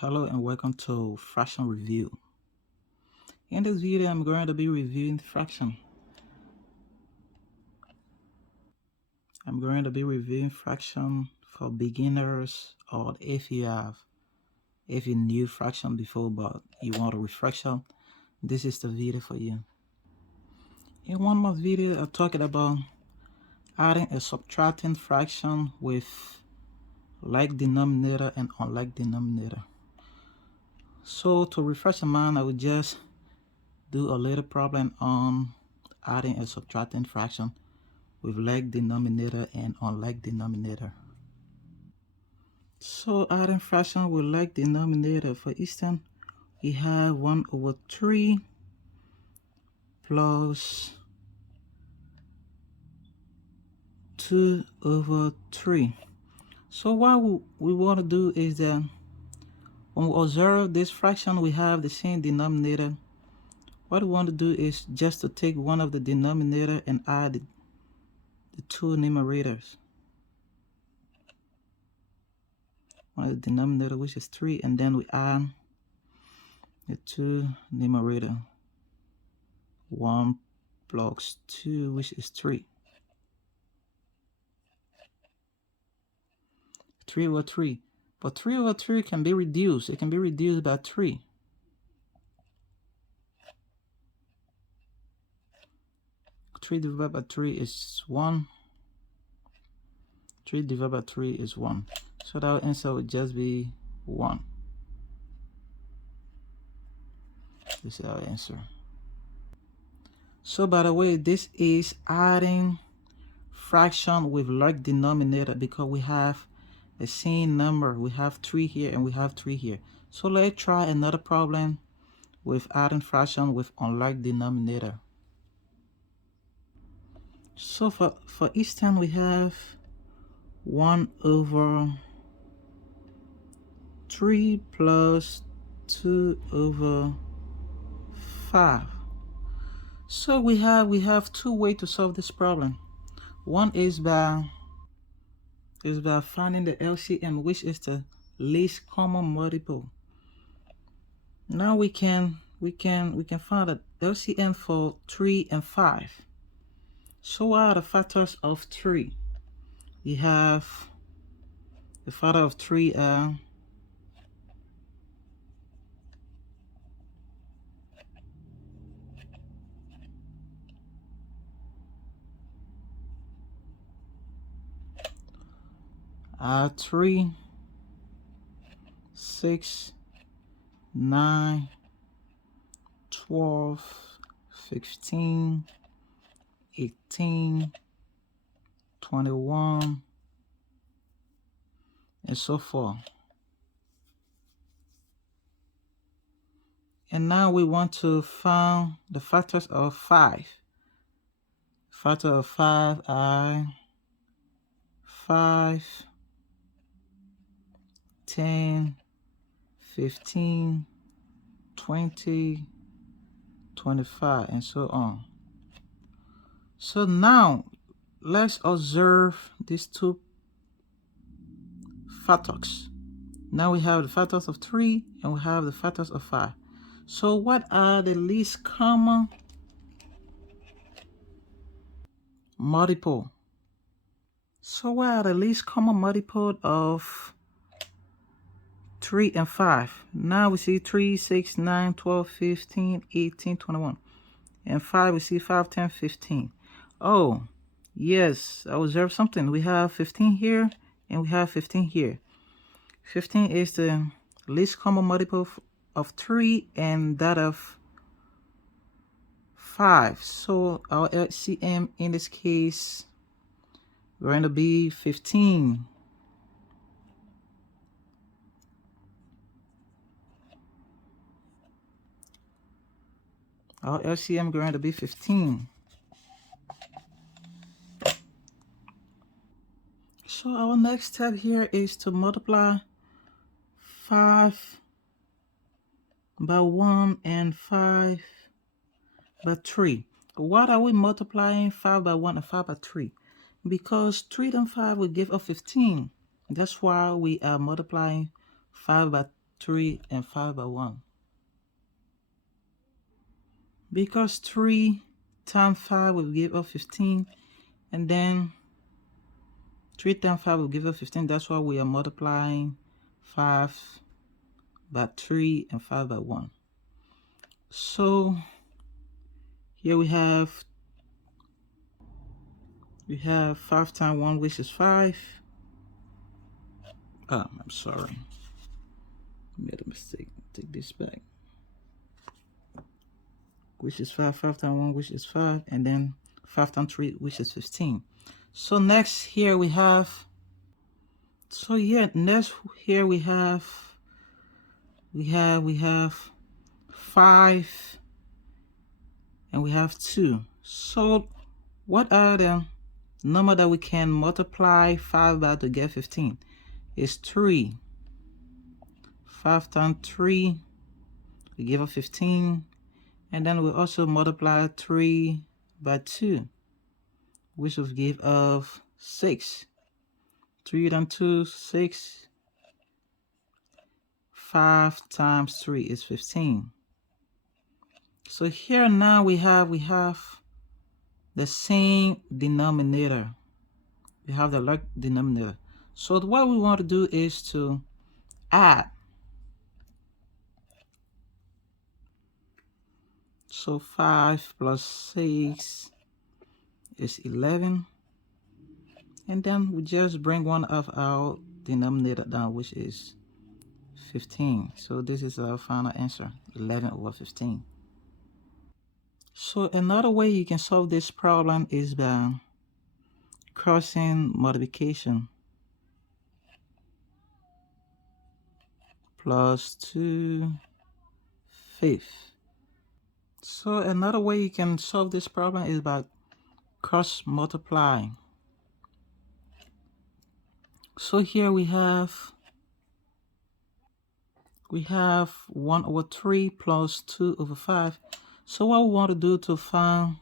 Hello and welcome to Fraction Review. In this video, I'm going to be reviewing fraction. I'm going to be reviewing fraction for beginners, or if you knew fraction before but you want a refresher, this is the video for you. In one more video, I talked about adding and subtracting fraction with like denominator and unlike denominator. So to refresh your mind, I would just do a little problem on adding and subtracting fraction with like denominator and unlike denominator. So adding fraction with like denominator, for instance, we have 1 over 3 plus 2 over 3. So what we want to do is that when we observe this fraction, we have the same denominator. What we want to do is just to take one of the denominator and add the two numerators. One of the denominator, which is 3, and then we add the two numerator. 1 plus 2, which is 3. 3 over 3. But 3 over 3 can be reduced. It can be reduced by 3. 3 divided by 3 is 1. 3 divided by 3 is 1. So that answer would just be 1. This is our answer. So by the way, this is adding fraction with like denominator because we have the same number. We have 3 here and we have 3 here. So let's try another problem with adding fraction with unlike denominator. So for each time we have 1 over 3 plus 2 over 5. So we have two ways to solve this problem. One is by finding the LCM, which is the least common multiple. Now we can find the LCM for 3 and 5. So what are the factors of 3? We have the factor of 3 are 3, 6, 9, 12, 15, 18, 21, and so forth. And now we want to find the factors of 5. Factor of 5 are 5, 10, 15, 20, 25, and so on. So now let's observe these two factors. Now we have the factors of 3 and we have the factors of 5. So what are the least common multiple? So what are the least common multiple of 3 and 5? Now we see 3, 6, 9, 12, 15, 18, 21. And 5, we see 5, 10, 15. Oh, yes, I observed something. We have 15 here and we have 15 here. 15 is the least common multiple of 3 and that of 5. So our LCM in this case going to be 15. Our LCM going to be 15. So our next step here is to multiply 5 by 1 and 5 by 3. What are we multiplying 5 by 1 and 5 by 3? Because 3 and 5 will give us 15. That's why we are multiplying 5 by 3 and 5 by 1? Because 3 times 5 will give us 15, and then 3 times 5 will give us 15. That's why we are multiplying 5 by 3 and 5 by 1. So here we have 5 times 1, which is 5. I'm sorry. Made a mistake. Take this back. Which is 5. 5 times 1, which is 5. And then 5 times 3, which is 15. So next here we have, next here we have 5 and we have 2. So what are the number that we can multiply 5 by to get 15? It's 3. 5 times 3 we give us 15, and then we also multiply 3 by 2, which will give us 6. 3 times 2, 6. 5 times 3 is 15. So here now we have the same denominator. We have the like denominator. So what we want to do is to add. So 5 plus 6 is 11. And then we just bring one of our denominator down, which is 15. So this is our final answer, 11 over 15. So another way you can solve this problem is by crossing multiplication. Plus 2/5. So another way you can solve this problem is by cross multiplying. So here we have 1 over 3 plus 2 over 5. So what we want to do to find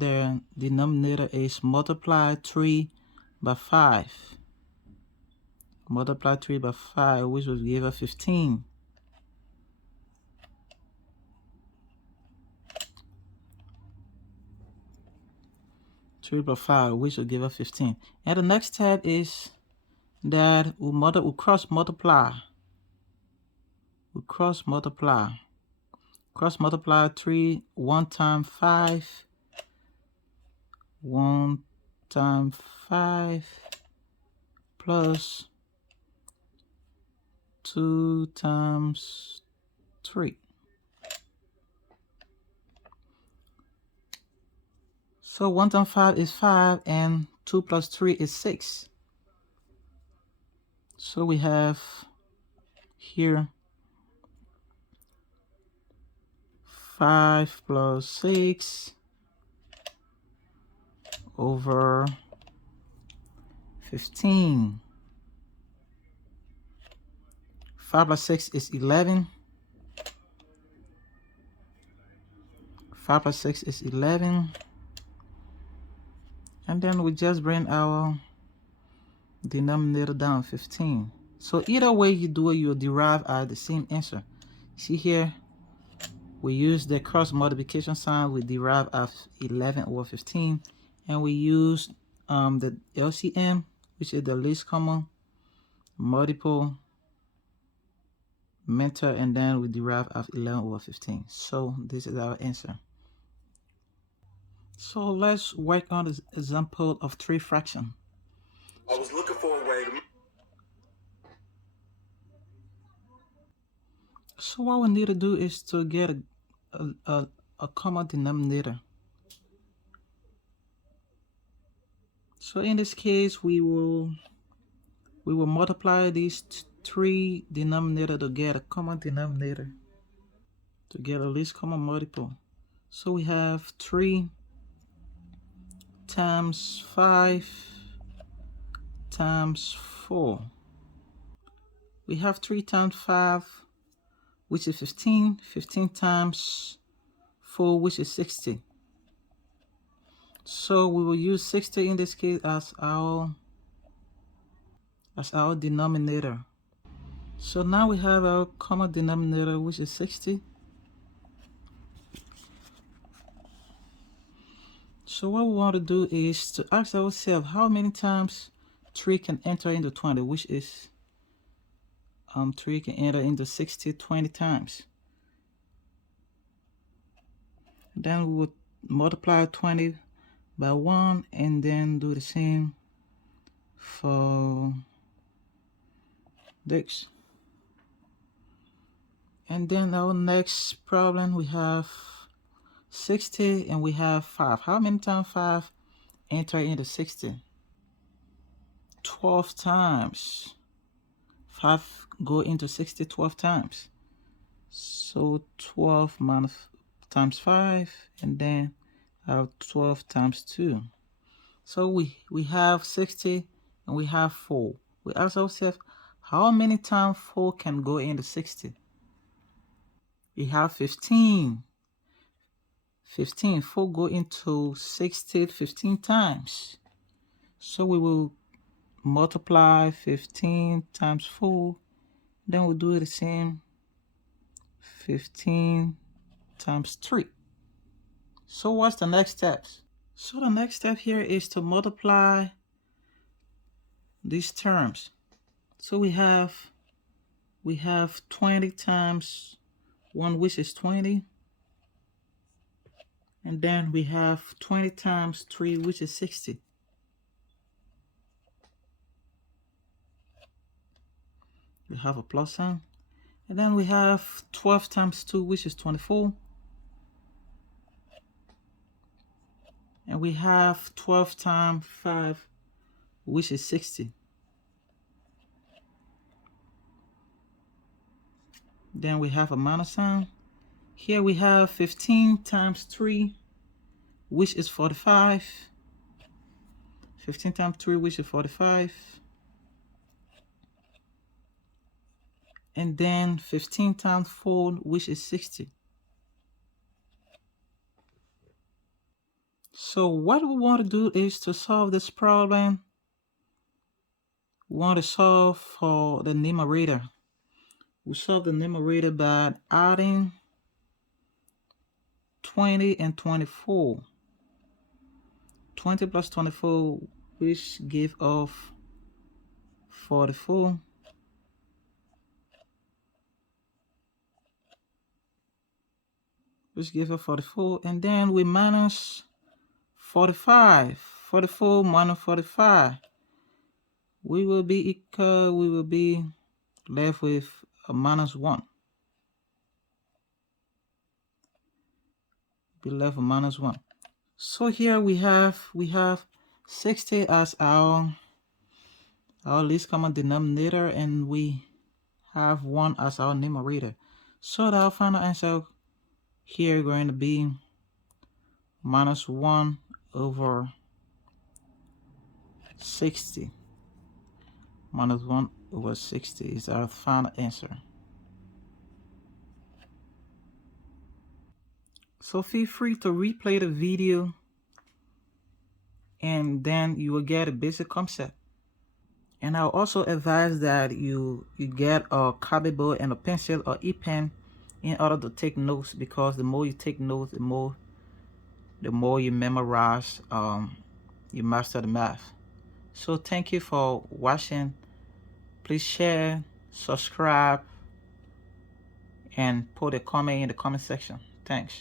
the denominator is multiply 3 by 5. Multiply 3 by 5, which will give us 15. By 5, which will give us 15. And the next step is that we'll cross multiply. We cross multiply. Cross multiply 3, 1 times 5. 1 times 5 plus 2 times 3. So 1 times 5 is 5, and 2 plus 3 is 6. So we have here 5 plus 6 over 15. 5 plus 6 is 11. 5 plus 6 is 11. And then we just bring our denominator down, 15. So either way you do it, you'll derive at the same answer. See here, we use the cross multiplication sign, we derive at 11 over 15. And we use the LCM, which is the least common multiple method, and then we derive at 11 over 15. So this is our answer. So let's work on this example of 3 fraction. I was looking for a way to... So what we need to do is to get a common denominator. So in this case, we will multiply these 3 denominator to get a common denominator, to get a least common multiple. So we have 3 times 5 times 4. We have 3 times 5, which is 15. 15 times 4, which is 60. So we will use 60 in this case as our denominator. So now we have our common denominator, which is 60. So what we want to do is to ask ourselves how many times 3 can enter into 20, which is 3 can enter into 60 20 times. Then we would multiply 20 by 1 and then do the same for this. And then our next problem, we have 60 and we have 5. How many times 5 enter into 60? 12 times. 5 go into 60 12 times. So 12 times 5, and then 12 times 2. So we have 60 and we have 4. We ask ourselves, how many times 4 can go into 60? We have 15. 4 go into 60 15 times. So we will multiply 15 times 4. Then we'll do the same 15 times 3. So what's the next steps? So the next step here is to multiply these terms. So we have 20 times 1, which is 20. And then we have 20 times 3, which is 60. We have a plus sign. And then we have 12 times 2, which is 24. And we have 12 times 5, which is 60. Then we have a minus sign. Here we have 15 times 3, which is 45. 15 times 3, which is 45. And then 15 times 4, which is 60. So what we want to do is to solve this problem. We want to solve for the numerator. We solve the numerator by adding 20 and 24. 20 plus 24, which give off 44. Which give off 44. And then we minus 45. 44 minus 45. We will be left with a minus 1. Be left with minus 1. So here we have 60 as our least common denominator, and we have 1 as our numerator. So our final answer here is going to be minus 1 over 60. Minus 1 over 60 is our final answer. So feel free to replay the video, and then you will get a basic concept. And I'll also advise that you get a copybook and a pencil or e-pen in order to take notes, because the more you take notes, the more you memorize, you master the math. So thank you for watching. Please share, subscribe, and put a comment in the comment section. Thanks.